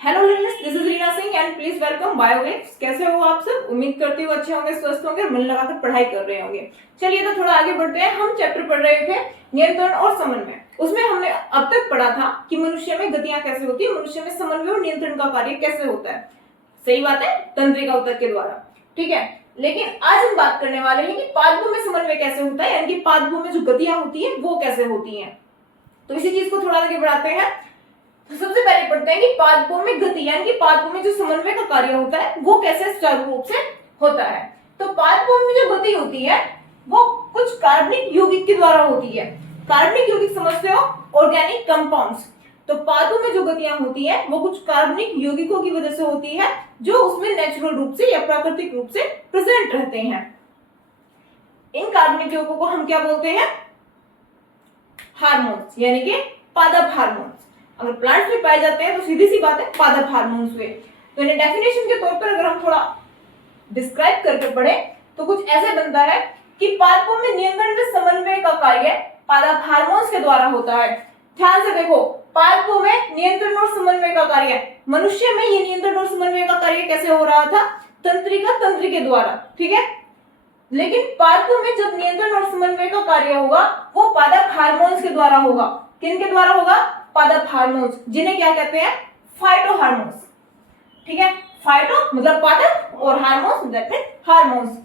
Hello listeners, this is Reena Singh and please welcome Biowaves. कैसे हो आप सब? उम्मीद करती हूँ अच्छे होंगे, स्वस्थ होंगे और मन लगाकर पढ़ाई कर रहे होंगे। चलिए तो थोड़ा आगे बढ़ते हैं। हम चैप्टर पढ़ रहे थे नियंत्रण और समन्वय। उसमें हमने अब तक पढ़ा था कि मनुष्य में गतियां कैसे होती है, मनुष्य में समन्वय और नियंत्रण का कार्य कैसे होता है। सही बात है, तंत्रिका ऊतक के द्वारा। ठीक है, लेकिन आज हम बात करने वाले हैं कि पादपों में समन्वय कैसे होता है, यानी कि पादपों में जो गतियां होती है वो कैसे होती है। तो इसी चीज को थोड़ा आगे बढ़ाते हैं। तो सबसे पहले पढ़ते हैं कि पादपों में गति यानी कि पादपों में जो समन्वय का कार्य होता है वो कैसे सुचारू रूप से होता है। तो पादपों में जो गति होती है वो कुछ कार्बनिक यौगिक के द्वारा होती है। कार्बनिक यौगिक समझते हो, ऑर्गेनिक कंपाउंड्स। तो पादपों में जो गतियां होती है वो कुछ कार्बनिक यौगिकों की वजह से होती है जो उसमें नेचुरल रूप से या प्राकृतिक रूप से प्रेजेंट रहते हैं। इन कार्बनिक यौगिकों को हम क्या बोलते हैं? हार्मोन्स, यानी कि पादप हार्मोन्स। अगर प्लांट्स में पाए जाते हैं तो सीधी सी बात है पादप हार्मोन्स हुए। तो इन्हें डेफिनेशन के तौर पर अगर हम थोड़ा डिस्क्राइब करके पढ़े तो कुछ ऐसे बनता है कि पादपों में नियंत्रण व समन्वय का कार्य पादप हार्मोन्स के द्वारा होता है। ध्यान से देखो, पादपों में नियंत्रण और समन्वय का कार्य, मनुष्य में ये नियंत्रण और समन्वय का कार्य कैसे हो रहा था? तंत्रिका तंत्र के द्वारा। ठीक है, लेकिन पादपों में जब नियंत्रण और समन्वय का कार्य होगा वो पादप हार्मोन्स के द्वारा होगा। किन के द्वारा होगा? पादप हार्मोन्स, जिन्हें क्या कहते हैं? Phyto hormones. ठीक है, फाइटो मतलब पादप और हार्मोन्स दैट मीन हार्मोन्स।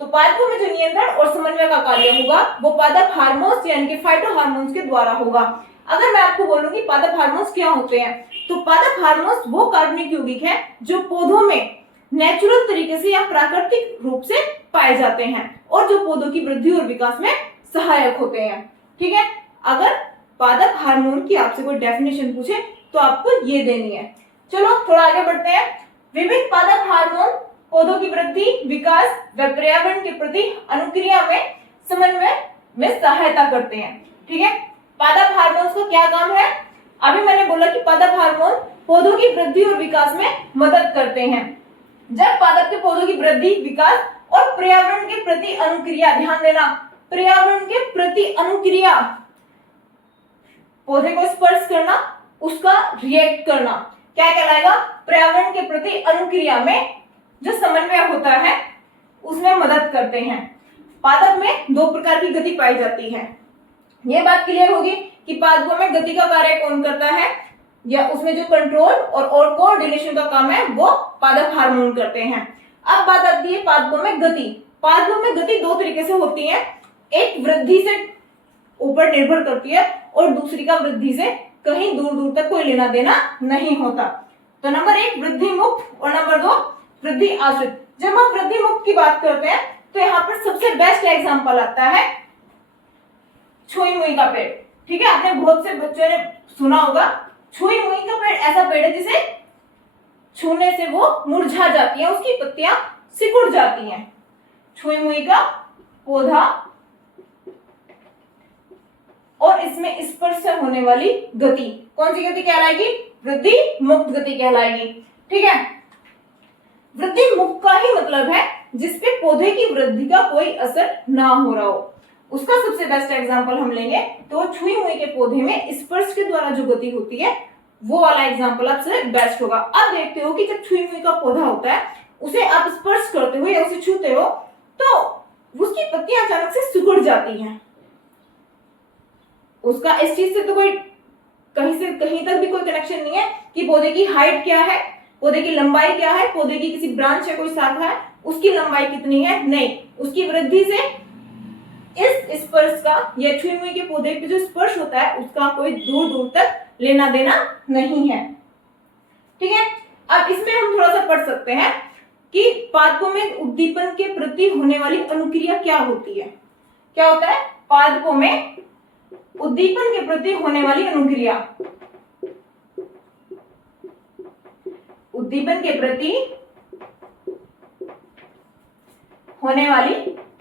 तो पादपों में जो नियंत्रण और समन्वय का कार्य होगा वो पादप हार्मोन्स यानी कि फाइटो हार्मोन्स के द्वारा होगा। अगर मैं आपको बोलूं कि पादप हार्मोन्स क्या होते हैं, तो पादप हार्मोन्स वो कार्बनिक यौगिक है जो पौधों में नेचुरल तरीके से या प्राकृतिक रूप से पाए जाते हैं और जो पौधों की वृद्धि और विकास में सहायक होते हैं। ठीक है, अगर पादप हार्मोन की आपसे कोई डेफिनेशन पूछे तो आपको ये देनी है। चलो थोड़ा आगे बढ़ते हैं। विभिन्न पादप हार्मोन पौधों की वृद्धि, विकास व पर्यावरण के प्रति अनुक्रिया में समन्वय में सहायता करते हैं। ठीक है, पादप हार्मोन का क्या काम है? अभी मैंने बोला कि पादप हार्मोन पौधों की वृद्धि और विकास में मदद करते हैं। जब पादप के पौधों की वृद्धि, विकास और पर्यावरण के प्रति अनुक्रिया, ध्यान देना, पर्यावरण के प्रति अनुक्रिया, पौधे को स्पर्श करना, उसका रिएक्ट करना, क्या कहलाएगा? पर्यावरण के प्रति अनुक्रिया में जो समन्वय होता है उसमें मदद करते हैं। पादप में दो प्रकार की गति पाई जाती है। यह बात क्लियर होगी कि पादपों में गति का कार्य कौन करता है, या उसमें जो कंट्रोल और कोऑर्डिनेशन का काम है वो पादप हार्मोन करते हैं। अब बात आती है पादपों में गति। पादपों में गति दो तरीके से होती है, एक वृद्धि से ऊपर निर्भर करती है और दूसरी का वृद्धि से कहीं दूर दूर तक कोई लेना देना नहीं होता। तो नंबर एक वृद्धि मुक्त और नंबर दो वृद्धि आश्रित। जब हम वृद्धि मुक्त की बात करते हैं तो यहाँ पर सबसे बेस्ट एग्जांपल आता है छुई मुई का पेड़। ठीक है, आपने बहुत से बच्चों ने सुना होगा छुई मुई का पेड़ ऐसा पेड़ है जिसे छूने से वो मुरझा जाती है, उसकी पत्तियां सिकुड़ जाती हैं। छुई मुई का पौधा और इसमें स्पर्श से होने वाली गति कौन सी गति कहलाएगी? वृद्धि मुक्त गति कहलाएगी। ठीक है, वृद्धि मुक्त का ही मतलब है जिसपे पौधे की वृद्धि का कोई असर ना हो रहा हो। उसका सबसे बेस्ट एग्जांपल हम लेंगे तो छुई मुई के पौधे में स्पर्श के द्वारा जो गति होती है वो वाला एग्जांपल आपसे बेस्ट होगा। अब देखते हो कि जब छुई मुई का पौधा होता है उसे आप स्पर्श करते हो या उसे छूते हो तो उसकी पत्तियां अचानक से सिकुड़ जाती हैं। उसका इस चीज से तो कोई कहीं तक भी कोई कनेक्शन नहीं है कि पौधे की हाइट क्या है, पौधे की लंबाई क्या है, पौधे की किसी ब्रांच है, कोई शाखा है, उसकी लंबाई कितनी है, नहीं, उसकी वृद्धि से इस स्पर्श का या छुई मुई के पौधे पे जो स्पर्श होता है उसका कोई दूर दूर तक लेना देना नहीं है। ठीक है, अब इसमें हम थोड़ा सा पढ़ सकते हैं कि पादपों में उद्दीपन के प्रति होने वाली अनुक्रिया क्या होती है। क्या होता है? पादपों में उद्दीपन के प्रति होने वाली अनुक्रिया, उद्दीपन के प्रति होने वाली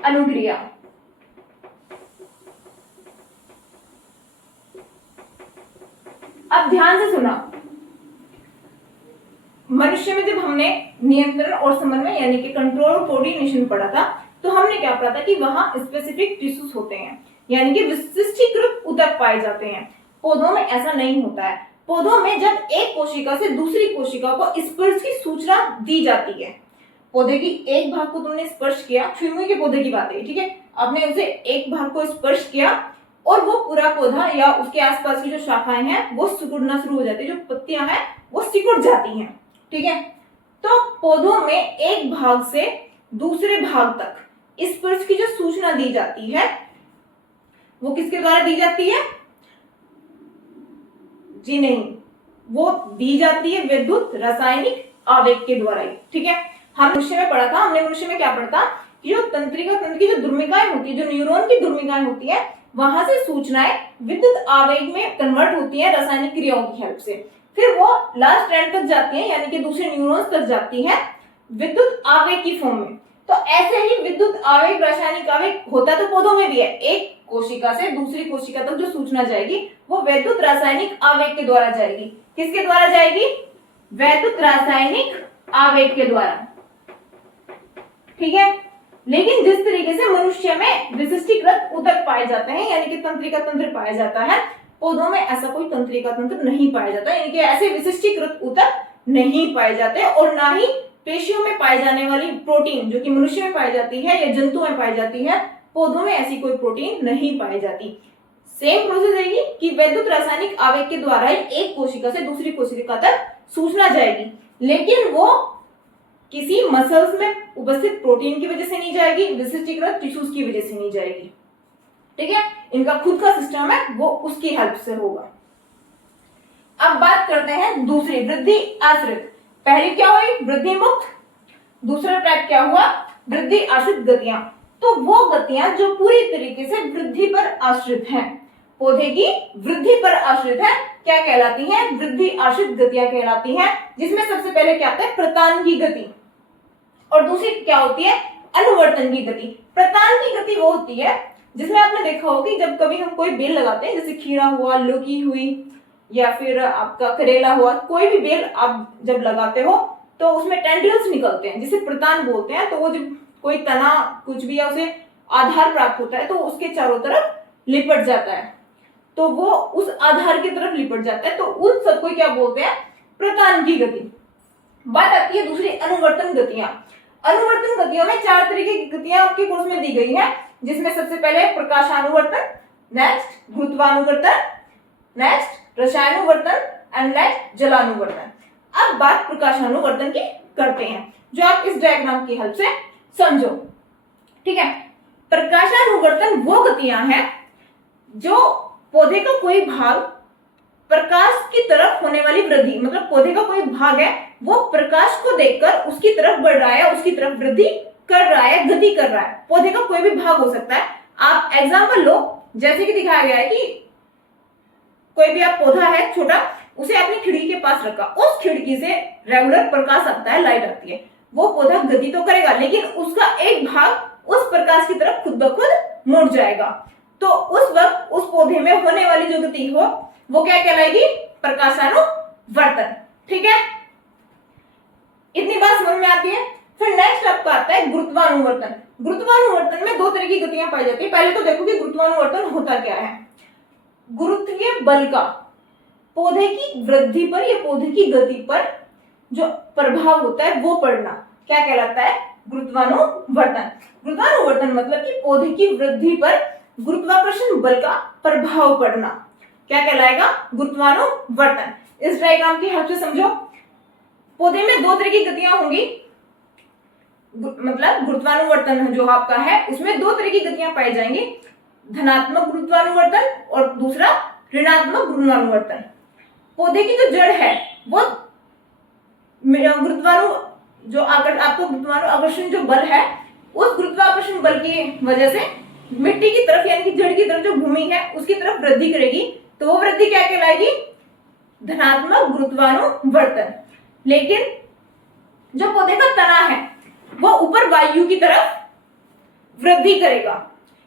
अनुक्रिया। अब ध्यान से सुना, मनुष्य में जब हमने नियंत्रण और समन्वय यानी कि कंट्रोल और कोऑर्डिनेशन पढ़ा था तो हमने क्या पढ़ा था कि वहां स्पेसिफिक टिश्यूज होते हैं, यानी कि विशिष्टीकृत ऊतक पाए जाते हैं। पौधों में ऐसा नहीं होता है। पौधों में जब एक कोशिका से दूसरी कोशिका को स्पर्श की सूचना दी जाती है, पौधे की एक भाग को तुमने स्पर्श किया, छुई के पौधे की बात है, ठीक है, आपने उसे एक भाग को स्पर्श किया और वो पूरा पौधा या उसके आसपास की जो शाखाएं हैं वो सिकुड़ना शुरू हो जाती है, जो पत्तियां हैं वो सिकुड़ जाती हैं, ठीक है। तो पौधों में एक भाग से दूसरे भाग तक स्पर्श की जो सूचना दी जाती है वो किसके द्वारा दी जाती है? जी नहीं, वो दी जाती है विद्युत रासायनिक आवेग के द्वारा ही, ठीक है। हम मनुष्य में पढ़ा था, हमने मनुष्य में क्या पढ़ा था कि जो तंत्रिका तंत्र की जो दुर्मिकाएं होती है, जो न्यूरॉन की दुर्मिकाएं होती है, वहां से सूचनाएं विद्युत आवेग में कन्वर्ट होती है रासायनिक क्रियाओं की हेल्प से, फिर वो लास्ट एंड तक जाती है, यानी कि दूसरे न्यूरॉन्स तक जाती है विद्युत आवेग की फॉर्म में। तो ऐसे ही विद्युत आवेग, रासायनिक आवेग होता तो पौधों में भी है, एक कोशिका से दूसरी कोशिका तक जो सूचना जाएगी वो वैद्युत रासायनिक आवेग के द्वारा जाएगी। किसके द्वारा जाएगी? वैद्युत रासायनिक आवेग के द्वारा, ठीक है। लेकिन जिस तरीके से मनुष्य में विशिष्टीकृत ऊतक पाए जाते हैं, यानी कि तंत्रिका तंत्र पाया जाता है, पौधों में ऐसा कोई तंत्रिका तंत्र नहीं पाया जाता, यानी कि ऐसे विशिष्टीकृत ऊतक नहीं पाए जाते, और ना ही पेशियों में पाई जाने वाली प्रोटीन जो कि मनुष्य में पाई जाती है या जंतु में पाई जाती है, पौधों में ऐसी कोई प्रोटीन नहीं पाई जाती। सेम प्रोसेस रहेगी कि वैद्युत रासायनिक आवेग के द्वारा ही एक कोशिका से दूसरी कोशिका तक सूचना जाएगी, लेकिन वो किसी मसल्स में उपस्थित प्रोटीन की वजह से नहीं जाएगी, विशिष्टीकृत टिश्यूज की वजह से नहीं जाएगी, ठीक है। इनका खुद का सिस्टम है, वो उसकी हेल्प से होगा। अब बात करते हैं दूसरी, वृद्धि आश्रित। पहली क्या हुई? वृद्धि मुक्त। दूसरा टाइप क्या हुआ? वृद्धि आश्रित गतियां। तो वो गतियां जो पूरी तरीके से वृद्धि पर आश्रित हैं, पौधे की वृद्धि पर आश्रित है, क्या कहलाती हैं? वृद्धि आश्रित गतियां कहलाती हैं, जिसमें सबसे पहले क्या आता है? प्रतान की गति, और दूसरी क्या होती है? अनुवर्तन की गति। प्रतान की गति वो होती है जिसमें आपने देखा होगा कि जब कभी हम कोई बेल लगाते हैं, जैसे खीरा हुआ, लौकी हुई, या फिर आपका करेला हुआ, कोई भी बेल आप जब लगाते हो तो उसमें टेंड्रिल्स निकलते हैं जिसे प्रतान बोलते हैं। तो वो जब कोई तना कुछ भी या उसे आधार प्राप्त होता है तो उसके चारों तरफ लिपट जाता है, तो वो उस आधार की तरफ लिपट जाता है, तो उन सबको क्या बोलते हैं? प्रतान की गति। बात आती है दूसरी, अनुवर्तन गतियां। अनुवर्तन गतियों में 4 तरीके की गतियां आपके कोर्स में दी गई है, जिसमें सबसे पहले प्रकाशानुवर्तन, नेक्स्ट गुरुत्वानुवर्तन, नेक्स्ट रसायनुवर्तन एंड नेक्स्ट जलानुवर्तन। अब बात प्रकाशानुवर्तन की करते हैं, जो आप इस डायग्राम की हेल्प से समझो, ठीक है। प्रकाशानुवर्तन वो गतियां हैं जो पौधे का कोई भाग प्रकाश की तरफ होने वाली वृद्धि, मतलब पौधे का कोई भाग है वो प्रकाश को देखकर उसकी तरफ बढ़ रहा है, उसकी तरफ वृद्धि कर रहा है, गति कर रहा है। पौधे का कोई भी भाग हो सकता है। आप एग्जाम्पल लो, जैसे कि दिखाया गया है कि कोई भी आप पौधा है छोटा, उसे आपने खिड़की के पास रखा, उस खिड़की से रेगुलर प्रकाश आता है, लाइट आती है, वो पौधा गति तो करेगा, लेकिन उसका एक भाग उस प्रकाश की तरफ खुद ब खुद मुड़ जाएगा। तो उस वक्त उस पौधे में होने वाली जो गति हो वो क्या कहलाएगी? प्रकाशानुवर्तन, ठीक है। इतनी बात समझ में आती है। फिर नेक्स्ट आपका आता है गुरुत्वानुवर्तन। गुरुत्वानुवर्तन में 2 तरह की गतियां पाई जाती है। पहले तो देखो कि गुरुत्वानुवर्तन होता क्या है। गुरुत्वीय बल का पौधे की वृद्धि पर या पौधे की गति पर जो प्रभाव होता है वो पड़ना क्या कहलाता है? गुरुत्वानुवर्तन। गुरुत्वानुवर्तन मतलब कि पौधे की वृद्धि पर गुरुत्वाकर्षण बल का प्रभाव पड़ना क्या कहलाएगा? गुरुत्वानुवर्तन। इस डायग्राम की हेल्प से समझो। पौधे में 2 तरह की गतियां होंगी, मतलब गुरुत्वानुवर्तन जो आपका है उसमें 2 तरह की गतियां पाई जाएंगी, धनात्मक गुरुत्वानुवर्तन और दूसरा ऋणात्मक गुरुत्वानुवर्तन। पौधे की जो जड़ है वो आपको गुरुत्वाकर्षण जो बल है, उस गुरुत्वाकर्षण बल की वजह से मिट्टी की तरफ यानी कि जड़ की तरफ जो भूमि है उसकी तरफ वृद्धि करेगी, तो वो वृद्धि क्या कहलाएगी? धनात्मक गुरुत्वानुवर्तन। लेकिन जो पौधे का तना है वो ऊपर वायु की तरफ वृद्धि करेगा,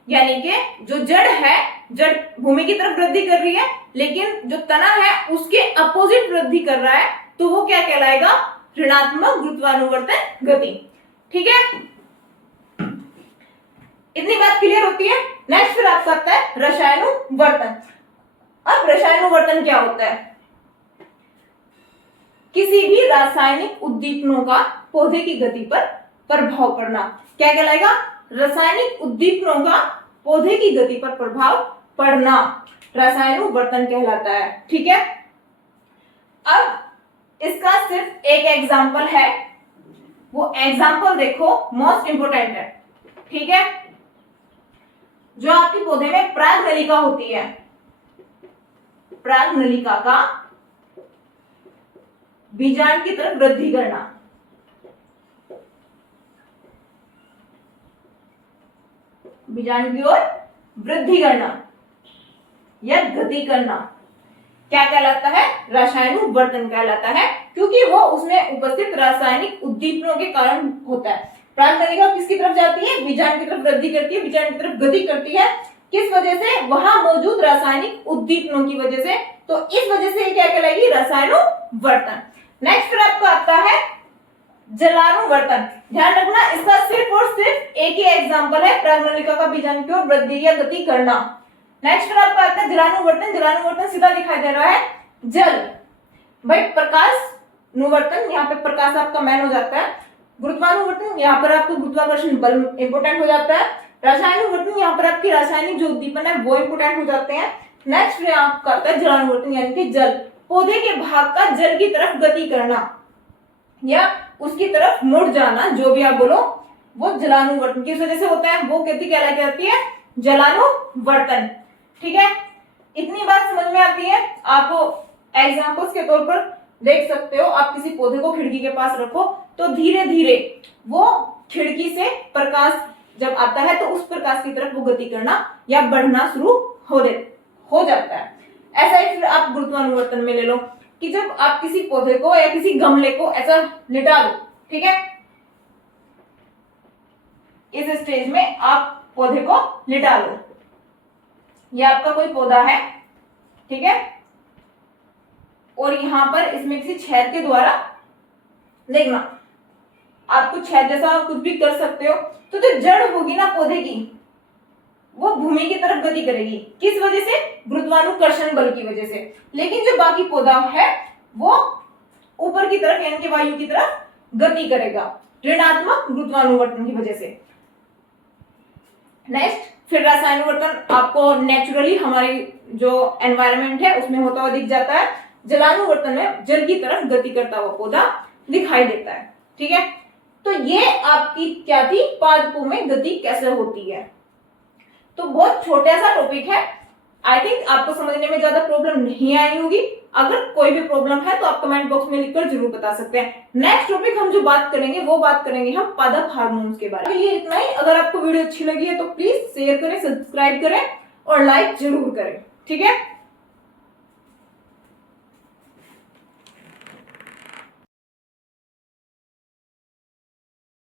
यानी कि जो जड़ है, जड़ भूमि की तरफ वृद्धि कर रही है, लेकिन जो तना है उसके अपोजिट वृद्धि कर रहा है, तो वो क्या कहलाएगा? ऋणात्मक गुरुत्वानुवर्तन गति, ठीक है। इतनी बात क्लियर होती है। नेक्स्ट फिर आपका आता है रसायनुवर्तन। अब रसायनुवर्तन क्या होता है? किसी भी रासायनिक उद्दीपनों का पौधे की गति पर प्रभाव पड़ना। क्या कहलाएगा? रासायनिक उद्दीपनों का पौधे की गति पर प्रभाव पड़ना रसायनुवर्तन कहलाता है। ठीक है, अब इसका सिर्फ एक एग्जाम्पल है, वो एग्जाम्पल देखो, मोस्ट इंपोर्टेंट है। ठीक है, जो आपके पौधे में परागनलिका होती है, परागनलिका का बीजांड की तरफ वृद्धि करना, बीजांड की ओर वृद्धि करना या गति करना, क्या कहलाता है? रसायनुवर्तन कहलाता है, क्योंकि वो उसमें उपस्थित रासायनिक उद्दीपनों के कारण होता है। परागनलिका किसकी तरफ जाती है? बीजांड की तरफ वृद्धि करती है, बीजांड की तरफ गति करती है। किस वजह से? वहां मौजूद रासायनिक उद्दीपनों की वजह से। तो इस वजह से क्या कहलाएगी? रसायनुवर्तन। नेक्स्ट फिर आपको आता है जलानुवर्तन। ध्यान रखना, इसका सिर्फ और सिर्फ एक ही एग्जाम्पल है, परागनलिका का बीजांड की ओर वृद्धि या गति करना। नेक्स्ट फिर आपको आता है जलानुवर्तन। जलानुवर्तन सीधा दिखाई दे रहा है, जल। भाई प्रकाशनुवर्तन, यहाँ पे प्रकाश आपका मैन हो जाता है। गुरुत्वानुवर्तन, यहाँ पर आपको गुरुत्वाकर्षण बल इंपोर्टेंट हो जाता है। रसायनुवर्तन, यहाँ पर आपकी रासायनिक जो उद्दीपन है वो इंपोर्टेंट हो जाते हैं। नेक्स्ट फिर आपका आता है जलानुवर्तन, यानी कि जल, पौधे के भाग का जल की तरफ गति करना या उसकी तरफ मुड़ जाना, जो भी आप बोलो, वो जलानुवर्तन किस वजह से होता है? वो गति कहलाई जाती है जलानुवर्तन। ठीक है, इतनी बात समझ में आती है। आपको एग्जांपल्स के तौर पर देख सकते हो, आप किसी पौधे को खिड़की के पास रखो तो धीरे धीरे वो खिड़की से प्रकाश जब आता है तो उस प्रकाश की तरफ वो गति करना या बढ़ना शुरू हो जाता है। ऐसा ही फिर आप गुरुत्वानुवर्तन में ले लो कि जब आप किसी पौधे को या किसी गमले को ऐसा लिटा दो, ठीक है, इस स्टेज में आप पौधे को लिटा लो। यह आपका कोई पौधा है, ठीक है, और यहां पर इसमें किसी छेद के द्वारा देखना, आप कुछ छेद जैसा कुछ भी कर सकते हो। तो जो जड़ होगी ना पौधे की, वो भूमि की तरफ गति करेगी। किस वजह से? गुरुत्वाकर्षण बल की वजह से। लेकिन जो बाकी पौधा है वो ऊपर की तरफ यानी कि वायु की तरफ गति करेगा, ऋणात्मक गुरुत्वानुवर्तन की वजह से। नेक्स्ट फिर रसायनुवर्तन आपको नेचुरली हमारी जो एनवायरनमेंट है उसमें होता हुआ दिख जाता है। जलानुवर्तन में जल की तरफ गति करता हुआ पौधा दिखाई देता है। ठीक है, तो ये आपकी क्या थी? पादपों में गति कैसे होती है। तो बहुत छोटा सा टॉपिक है, आई थिंक आपको समझने में ज्यादा प्रॉब्लम नहीं आई होगी। अगर कोई भी प्रॉब्लम है तो आप कमेंट बॉक्स में लिखकर जरूर बता सकते हैं। नेक्स्ट टॉपिक हम जो बात करेंगे वो बात करेंगे हम पादप हार्मोन्स के बारे में। ये इतना ही। अगर आपको वीडियो अच्छी लगी है तो प्लीज शेयर करें, सब्सक्राइब करें और लाइक जरूर करें। ठीक है।